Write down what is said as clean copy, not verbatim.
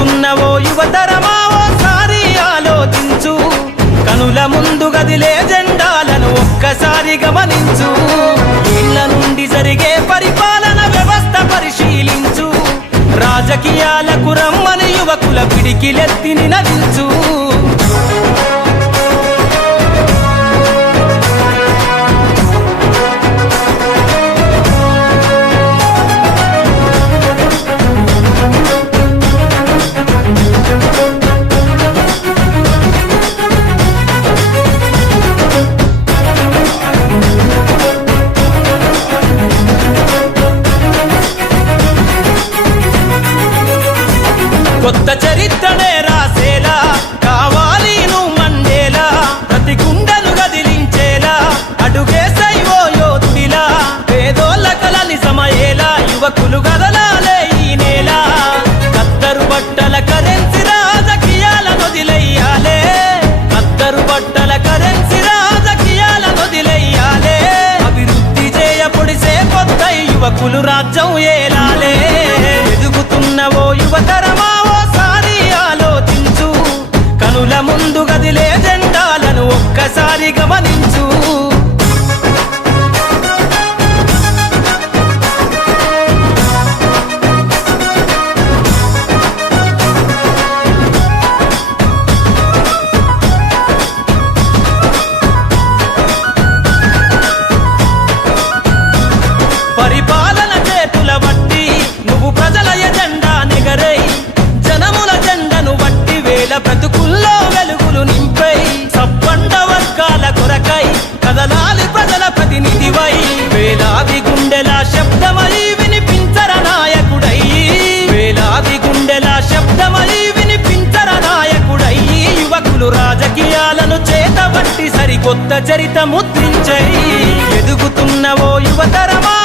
ఎదుగుతున్నవో యువతరమా ఓసారి ఆలోచించు, కనుల ముందు గదిలే జెండాలను ఒక్కసారి గమనించు. ఇళ్ల నుండి జరిగే పరిపాలన వ్యవస్థ పరిశీలించు, రాజకీయాలకు రమ్మని యువకుల పిడికిలెత్తి నినదించు. కొత్త చరిత్రనే రాసేలా కావాలి నువ్వు మండేలా, ప్రతి గుండెను గదిలించేలా అడుగేసైవో యోధుడిలా, పేదోళ్ళ కలని సమయేలా యువకులు గదలాలే ఈ నేల. కత్తరు బట్టల కరెన్సీ రాజకీయాలను వదిలెయ్యాలే, కత్తరు బట్టల కరెన్సీ రాజకీయాలను వదిలెయ్యాలే. అభివృద్ధి చేయపొడిసే కొత్త యువకులు రాజ్యం ఏలాలే. ఎదుగుతున్నవో యువతరమా కనుల ముందు గదిలే జెండాలను ఒక్కసారి గమనించు. పరిపాలన చేతుల బట్టి నువ్వు ప్రజల ఎజెండా నెగరై, జనముల జెండను బట్టి వేల బ్రతుకుల్లో వెలుగులు నింపై, సబ్బండ వర్గాల కొరకై కదలాలి ప్రజల ప్రతినిధివై. వేలాది గుండెల శబ్దమై వినిపించర నాయకుడై, వేలాది గుండెల శబ్దమై వినిపించర నాయకుడై. యువకులు రాజకీయాలను చేతబట్టి సరికొత్త చరిత ముద్రించై. ఎదుగుతున్నవో యువతరమా